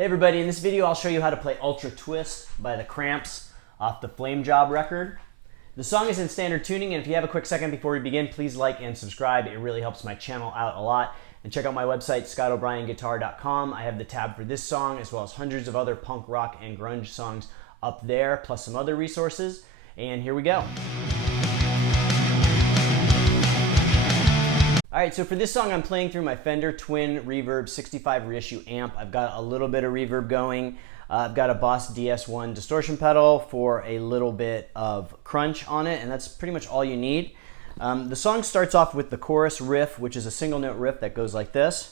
Hey everybody, in this video I'll show you how to play Ultra Twist by the Cramps off the Flame Job record. The song is in standard tuning, and if you have a quick second before we begin, please like and subscribe. It really helps my channel out a lot. And check out my website, scottobryanguitar.com. I have the tab for this song as well as hundreds of other punk rock and grunge songs up there, plus some other resources. And here we go. Alright, so for this song I'm playing through my Fender Twin Reverb 65 reissue amp. I've got a little bit of reverb going. I've got a Boss DS1 distortion pedal for a little bit of crunch on it, and that's pretty much all you need. The song starts off with the chorus riff, which is a single note riff that goes like this.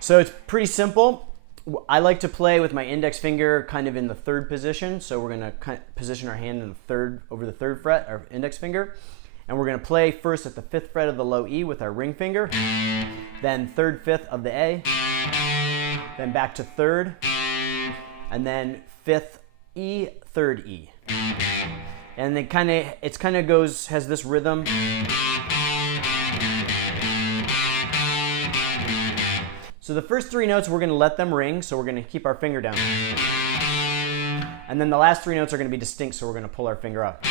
So it's pretty simple. I like to play with my index finger kind of in the third position, so we're going to position our hand in the third, over the third fret, our index finger, and we're going to play first at the 5th fret of the low E with our ring finger, then 3rd, 5th of the A, then back to 3rd, and then 5th E, 3rd E, and then it kind of goes, has this rhythm. So the first 3 notes, we're going to let them ring, so we're going to keep our finger down. And then the last 3 notes are going to be distinct, so we're going to pull our finger up.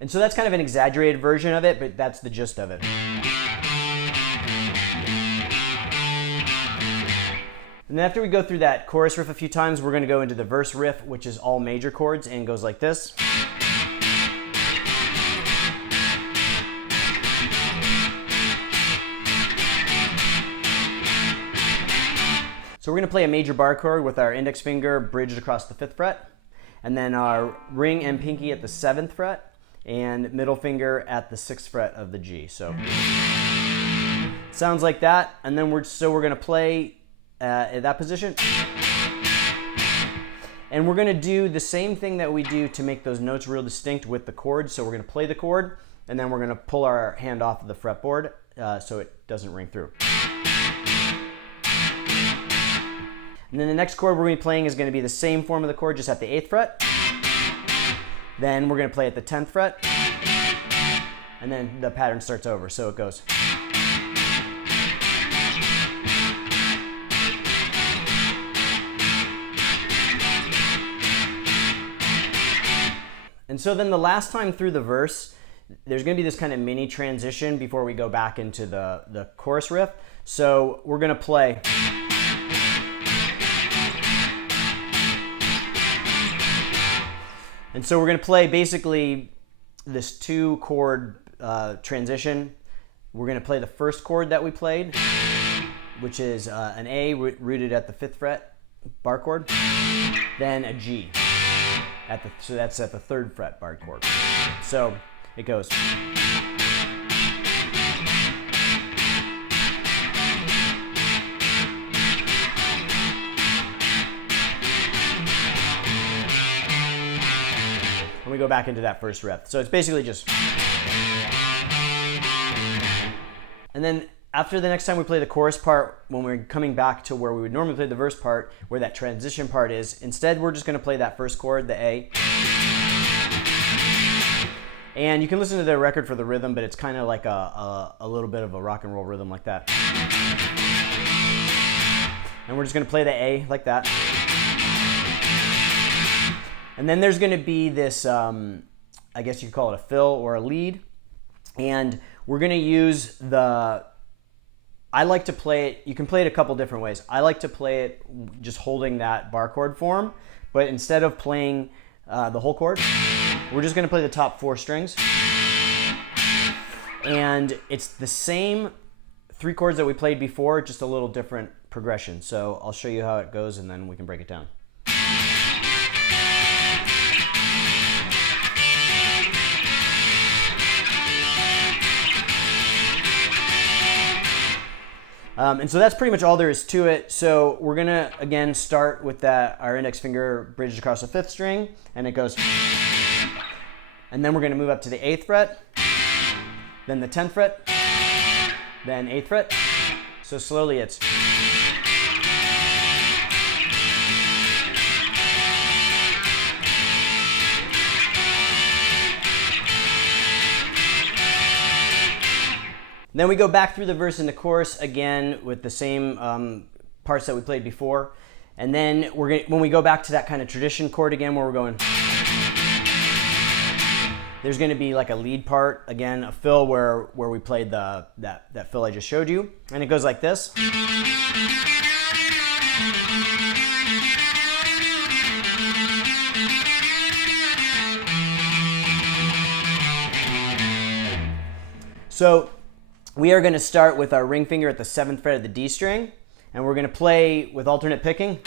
And so that's kind of an exaggerated version of it, but that's the gist of it. And then after we go through that chorus riff a few times, we're going to go into the verse riff, which is all major chords and goes like this. So we're going to play a major bar chord with our index finger bridged across the 5th fret, and then our ring and pinky at the 7th fret, and middle finger at the 6th fret of the G. So sounds like that, and then we're going to play at that position. And we're going to do the same thing that we do to make those notes real distinct with the chord. So we're going to play the chord, and then we're going to pull our hand off of the fretboard so it doesn't ring through. And then the next chord we're going to be playing is going to be the same form of the chord, just at the 8th fret. Then we're going to play at the 10th fret. And then the pattern starts over, so it goes. And so then the last time through the verse, there's going to be this kind of mini transition before we go back into the chorus riff. So we're going to play. And so we're going to play basically this 2-chord transition. We're going to play the first chord that we played, which is an A rooted at the 5th fret bar chord, then a G, so that's at the 3rd fret bar chord. So it goes. We go back into that first riff. So it's basically just. And then after the next time we play the chorus part, when we're coming back to where we would normally play the verse part, where that transition part is, instead we're just going to play that first chord, the A. And you can listen to the record for the rhythm, but it's kind of like a little bit of a rock and roll rhythm like that. And we're just going to play the A like that. And then there's going to be this, I guess you could call it a fill or a lead. And we're going to use I like to play it, you can play it a couple different ways. I like to play it just holding that bar chord form, but instead of playing the whole chord, we're just going to play the top 4 strings. And it's the same 3 chords that we played before, just a little different progression. So I'll show you how it goes and then we can break it down. And so that's pretty much all there is to it. So we're going to, again, start with our index finger bridged across the 5th string, and it goes. And then we're going to move up to the 8th fret, then the 10th fret, then 8th fret. So slowly it's. Then we go back through the verse and the chorus again with the same parts that we played before. And then when we go back to that kind of tradition chord again where we're going, there's going to be like a lead part, again, a fill where we played that fill I just showed you. And it goes like this. So we are going to start with our ring finger at the 7th fret of the D string, and we're going to play with alternate picking.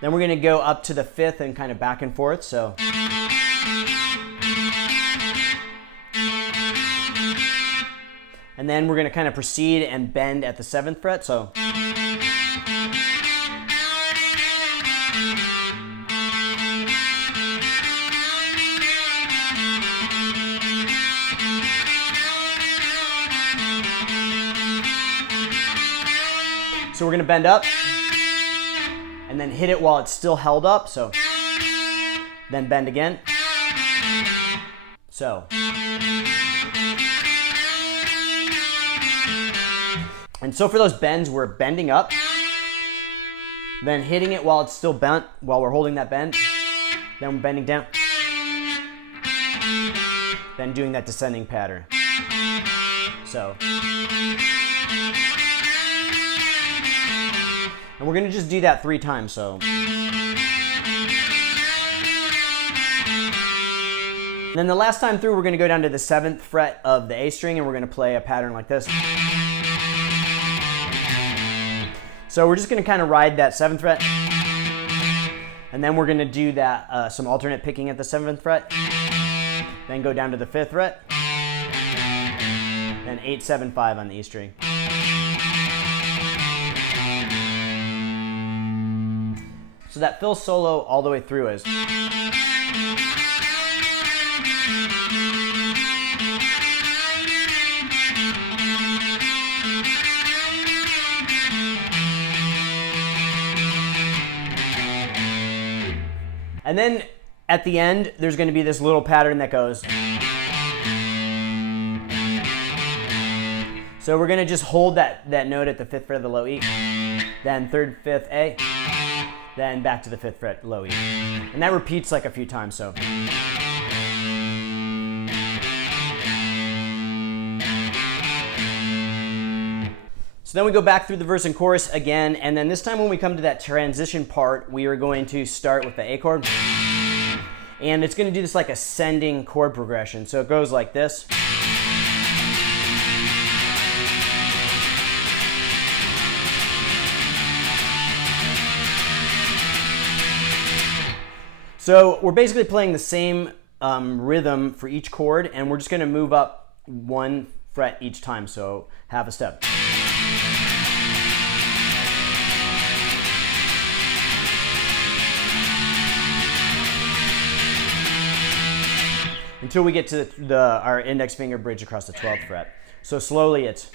Then we're going to go up to the 5th and kind of back and forth. So and then we're going to kind of proceed and bend at the 7th fret. So we're going to bend up and then hit it while it's still held up. So then bend again. So. And so for those bends, we're bending up, then hitting it while it's still bent, while we're holding that bend, then we're bending down, then doing that descending pattern. So. And we're going to just do that 3 times, so. And then the last time through, we're going to go down to the 7th fret of the A string, and we're going to play a pattern like this. So we're just going to kind of ride that 7th fret, and then we're going to do that some alternate picking at the 7th fret, then go down to the 5th fret, then 8, 7, 5 on the E string. So that fill solo all the way through is. And then at the end, there's going to be this little pattern that goes. So we're going to just hold that note at the 5th fret of the low E, then 3rd, 5th A, then back to the 5th fret, low E. And that repeats like a few times, so. So then we go back through the verse and chorus again, and then this time when we come to that transition part, we are going to start with the A chord. And it's going to do this like ascending chord progression. So it goes like this. So we're basically playing the same rhythm for each chord, and we're just going to move up 1 fret each time, so half a step. Until we get to our index finger bridge across the 12th fret. So slowly it's.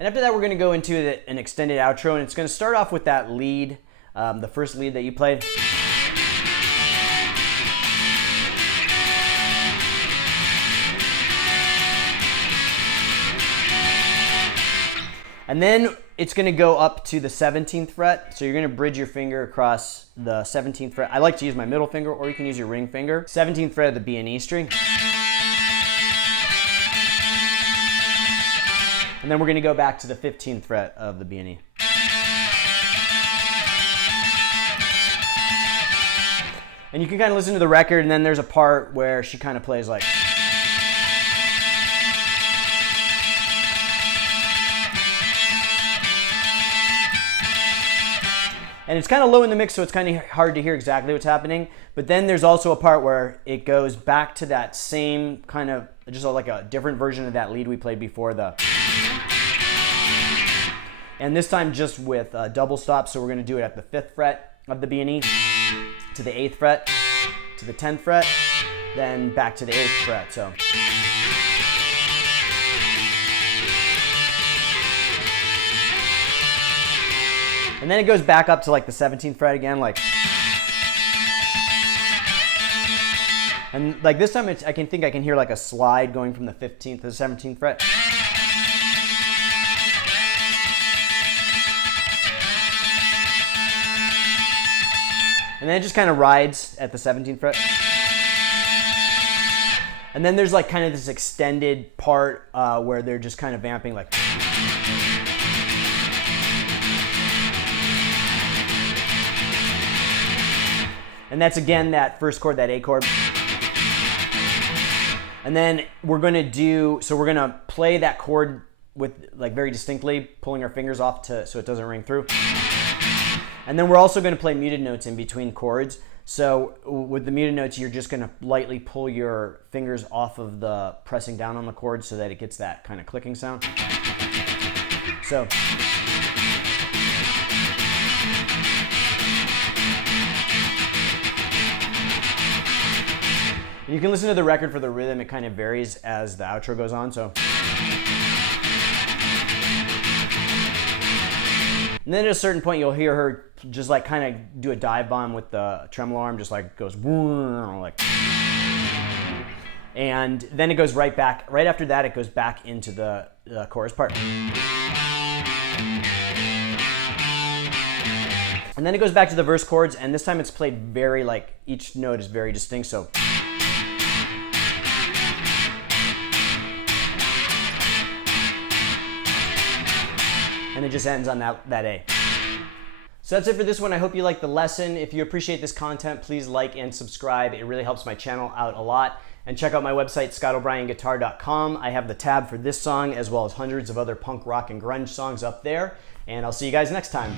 And after that, we're going to go into an extended outro, and it's going to start off with that lead, the first lead that you played. And then it's going to go up to the 17th fret. So you're going to bridge your finger across the 17th fret. I like to use my middle finger, or you can use your ring finger. 17th fret of the B and E string. And then we're going to go back to the 15th fret of the B and E. And you can kind of listen to the record, and then there's a part where she kind of plays like. And it's kind of low in the mix, so it's kind of hard to hear exactly what's happening. But then there's also a part where it goes back to that same kind of, just like a different version of that lead we played before, and this time just with double stops. So we're going to do it at the 5th fret of the B and E, to the 8th fret, to the 10th fret, then back to the 8th fret. So. And then it goes back up to like the 17th fret again, like. And like this time, I can hear like a slide going from the 15th to the 17th fret. And then it just kind of rides at the 17th fret. And then there's like kind of this extended part where they're just kind of vamping like. And that's again that first chord, that A chord. And then we're gonna play that chord with like very distinctly, pulling our fingers off so it doesn't ring through. And then we're also gonna play muted notes in between chords. So with the muted notes, you're just gonna lightly pull your fingers off of the pressing down on the chord so that it gets that kind of clicking sound. So. You can listen to the record for the rhythm. It kind of varies as the outro goes on. So. And then at a certain point, you'll hear her just like kind of do a dive bomb with the tremolo arm, just like goes like. And then it goes right back. Right after that, it goes back into the chorus part. And then it goes back to the verse chords, and this time it's played very like each note is very distinct. So. And it just ends on that A. So that's it for this one. I hope you liked the lesson. If you appreciate this content, please like and subscribe. It really helps my channel out a lot. And check out my website, scottobryanguitar.com. I have the tab for this song as well as hundreds of other punk rock and grunge songs up there. And I'll see you guys next time.